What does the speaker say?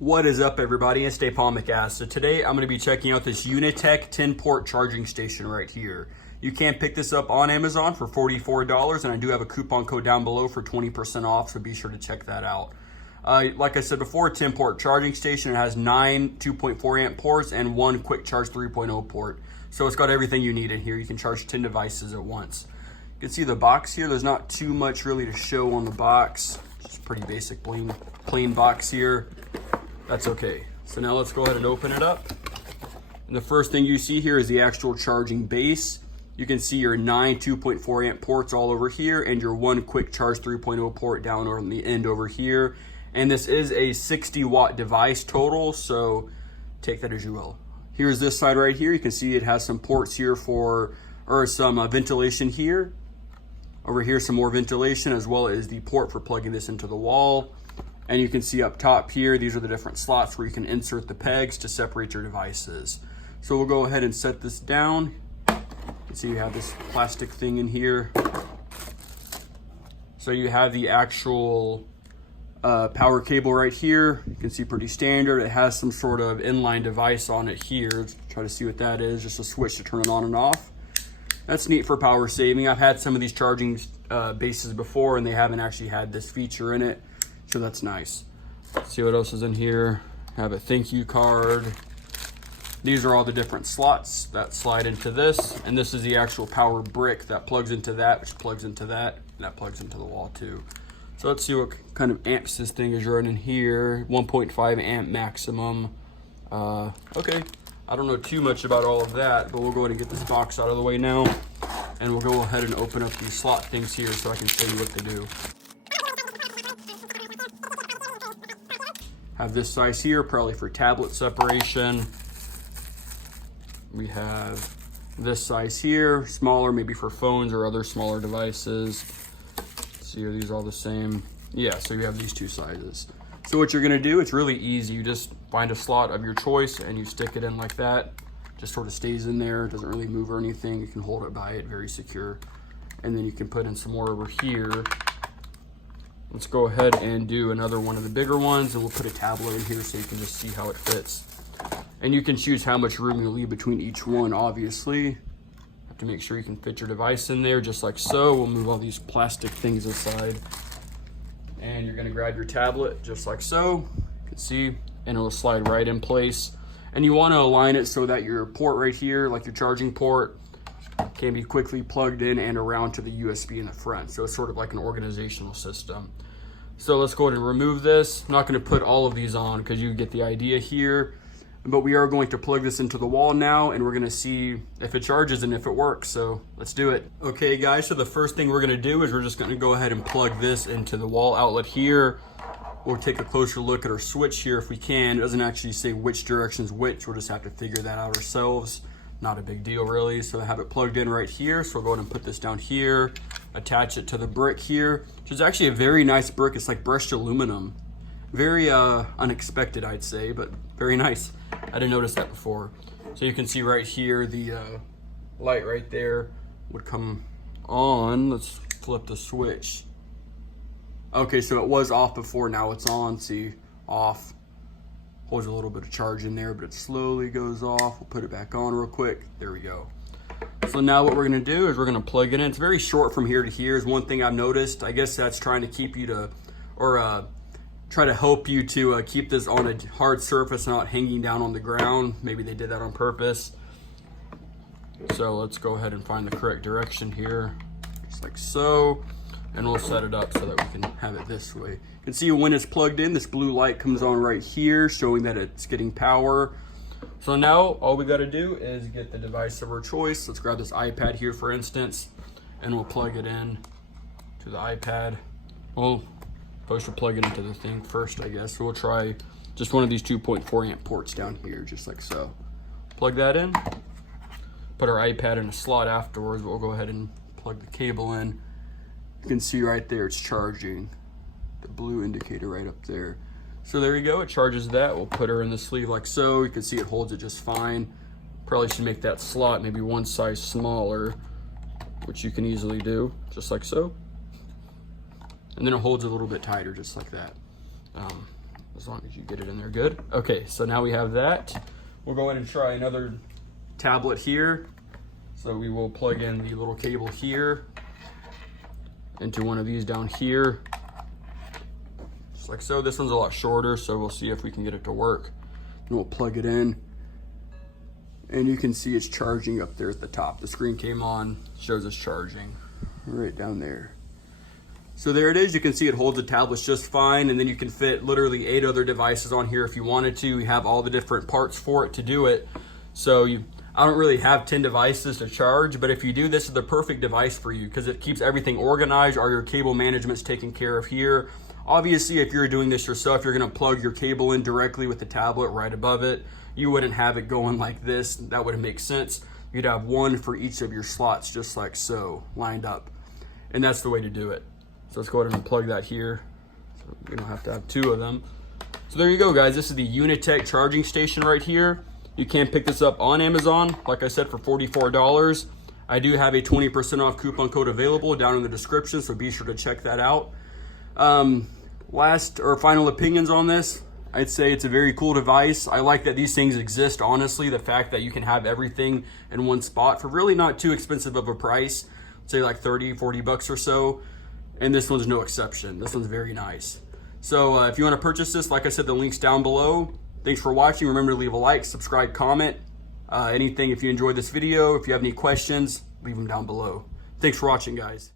What is up, everybody? It's Dave Palmick. So today I'm going to be checking out this Unitek 10-port charging station right here. You can pick this up on Amazon for $44, and I do have a coupon code down below for 20% off, so be sure to check that out. Like I said before, 10-port charging station. It has 9 2.4 amp ports and 1 quick charge 3.0 port. So it's got everything you need in here. You can charge 10 devices at once. You can see the box here. There's not too much really to show on the box. Just a pretty basic plain box here. That's okay. So now let's go ahead and open it up. And the first thing you see here is the actual charging base. You can see your 9 2.4 amp ports all over here and your 1 quick charge 3.0 port down on the end over here. And this is a 60 watt device total, so take that as you will. Here's this side right here. You can see it has some ports here for, or some ventilation here. Over here, some more ventilation, as well as the port for plugging this into the wall. And you can see up top here, these are the different slots where you can insert the pegs to separate your devices. So we'll go ahead and set this down. You can see you have this plastic thing in here. So you have the actual power cable right here. You can see pretty standard. It has some sort of inline device on it here. Let's try to see what that is. Just a switch to turn it on and off. That's neat for power saving. I've had some of these charging bases before and they haven't actually had this feature in it. So that's nice. Let's see what else is in here. Have a thank you card. These are all the different slots that slide into this. And this is the actual power brick that plugs into that, which plugs into that, and that plugs into the wall too. So let's see what kind of amps this thing is running here. 1.5 amp maximum. Okay, I don't know too much about all of that, but we'll go ahead and get this box out of the way now. And we'll go ahead and open up these slot things here so I can show you what they do. Have this size here, probably for tablet separation. We have this size here, smaller, maybe for phones or other smaller devices. Let's see, are these all the same? Yeah, so you have these two sizes. So what you're gonna do, it's really easy. You just find a slot of your choice and you stick it in like that. Just sort of stays in there, it doesn't really move or anything. You can hold it by it, very secure. And then you can put in some more over here. Let's go ahead and do another one of the bigger ones, and we'll put a tablet in here so you can just see how it fits. And you can choose how much room you leave between each one, obviously. Have to make sure you can fit your device in there, just like so. We'll move all these plastic things aside. And you're gonna grab your tablet, just like so. You can see, and it'll slide right in place. And you wanna align it so that your port right here, like your charging port, can be quickly plugged in and around to the USB in the front. So it's sort of like an organizational system. So let's go ahead and remove this. I'm not gonna put all of these on because you get the idea here, but we are going to plug this into the wall now and we're gonna see if it charges and if it works. So let's do it. Okay guys, so the first thing we're gonna do is we're just gonna go ahead and plug this into the wall outlet here. We'll take a closer look at our switch here if we can. It doesn't actually say which direction's which. We'll just have to figure that out ourselves. Not a big deal really. So I have it plugged in right here. So we'll go ahead and put this down here, attach it to the brick here, which is actually a very nice brick. It's like brushed aluminum. Very unexpected, I'd say, but very nice. I didn't notice that before. So you can see right here, the light right there would come on. Let's flip the switch. Okay, so it was off before, now it's on. See, off. Holds a little bit of charge in there, but it slowly goes off. We'll put it back on real quick. There we go. So now what we're gonna do is we're gonna plug it in. It's very short from here to here is one thing I've noticed. I guess that's trying to keep you to, or try to help you to keep this on a hard surface, not hanging down on the ground. Maybe they did that on purpose. So let's go ahead and find the correct direction here, just like so. And we'll set it up so that we can have it this way. You can see when it's plugged in, this blue light comes on right here, showing that it's getting power. So now all we gotta do is get the device of our choice. Let's grab this iPad here, for instance, and we'll plug it in to the iPad. Well, supposed to plug it into the thing first, I guess. So we'll try just one of these 2.4 amp ports down here, just like so. Plug that in, put our iPad in a slot afterwards, but we'll go ahead and plug the cable in. You can see right there it's charging, the blue indicator right up there. So there you go, it charges that. We'll put her in the sleeve like so. You can see it holds it just fine. Probably should make that slot maybe one size smaller, which you can easily do, just like so. And then it holds a little bit tighter, just like that. as long as you get it in there good. Okay, so now we have that. We'll go ahead and try another tablet here. So we will plug in the little cable here into one of these down here. Just like so. This one's a lot shorter, so we'll see if we can get it to work. And we'll plug it in. And you can see it's charging up there at the top. The screen came on, shows it's charging right down there. So there it is. You can see it holds the tablets just fine, and then you can fit literally 8 other devices on here if you wanted to. We have all the different parts for it to do it. So I don't really have 10 devices to charge, but if you do, this is the perfect device for you because it keeps everything organized. All your cable management's taken care of here. Obviously, if you're doing this yourself, you're gonna plug your cable in directly with the tablet right above it. You wouldn't have it going like this. That wouldn't make sense. You'd have one for each of your slots, just like so, lined up. And that's the way to do it. So let's go ahead and unplug that here. So we don't have to have 2 of them. So there you go, guys. This is the Unitek Charging Station right here. You can pick this up on Amazon, like I said, for $44. I do have a 20% off coupon code available down in the description, so be sure to check that out. Last or final opinions on this, I'd say it's a very cool device. I like that these things exist, honestly. The fact that you can have everything in one spot for really not too expensive of a price, say like 30, 40 bucks or so. And this one's no exception. This one's very nice. So if you want to purchase this, like I said, the link's down below. Thanks for watching. Remember to leave a like, subscribe, comment. Anything if you enjoyed this video. If you have any questions, leave them down below. Thanks for watching, guys.